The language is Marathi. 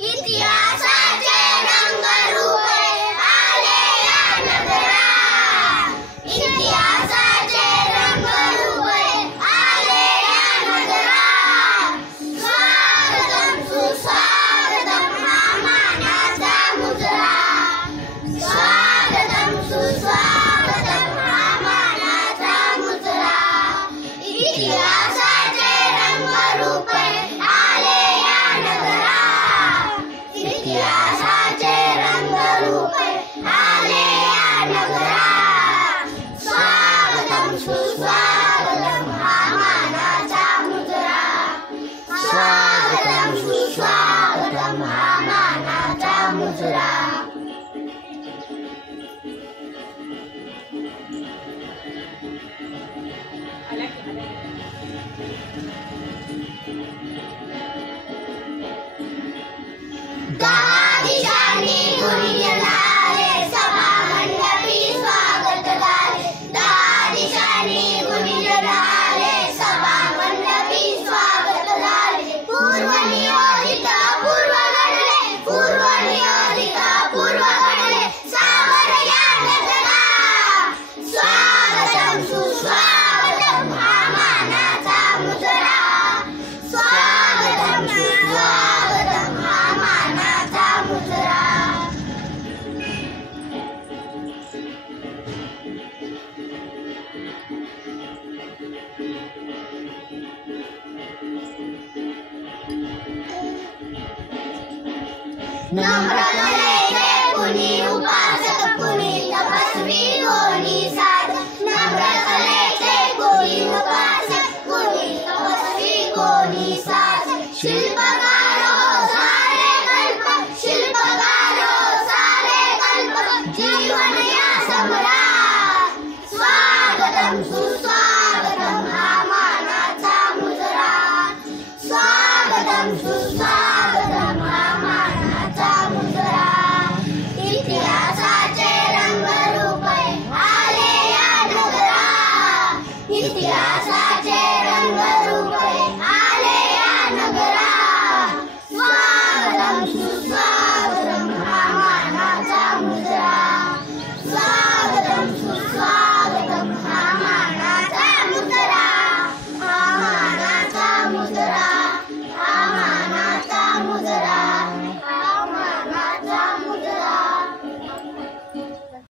इतिहासाचे रंगरूपे आले या नगरात. इतिहासाचे रंगरूपे आले या नगरात. स्वागतम सुस्वागतम हा मानाचा मुजरा. स्वागतम सुस्वागतम हा मानाचा मुजरा. इतिहासाचे रंगरूपे आले या नगरात. इतिहासाचे रंगरूपे आले या नगरात. स्वागतम सुस्वागतम हा मानाचा मुजरा. स्वागतम सुस्वागतम हा मानाचा मुजरा. दहा दिशांनी गुंजणारे सभामंडपी स्वागत गाले. दहा दिशांनी गुंजणारे सभामंडपी स्वागत गाले. पूर्वनियोजित पूर्व घडले. पूर्वनियोजित पूर्व घडले. सावर या नगरात. स्वागतम सुस्वागतम हा मानाचा मुजरा. स्वागतम सुस्वागतम हा मानाचा मुजरा. नम्र कलेचे कुणी उपासक कुणी तपस्वी कोणी साधक. नम्र कलेचे कुणी उपासक कुणी तपस्वी कोणी साधक. शिल्पकारो सारे कल्पक. शिल्पकारो सारे कल्पक. जीवन या सम्राट. स्वागतम सुस्वागतम हा मानाचा मुजरा. स्वागतम सुस्वागतम हा मानाचा मुजरा. इतिहासाचे रंगरूपे आले या नगरात. इतिहासाचे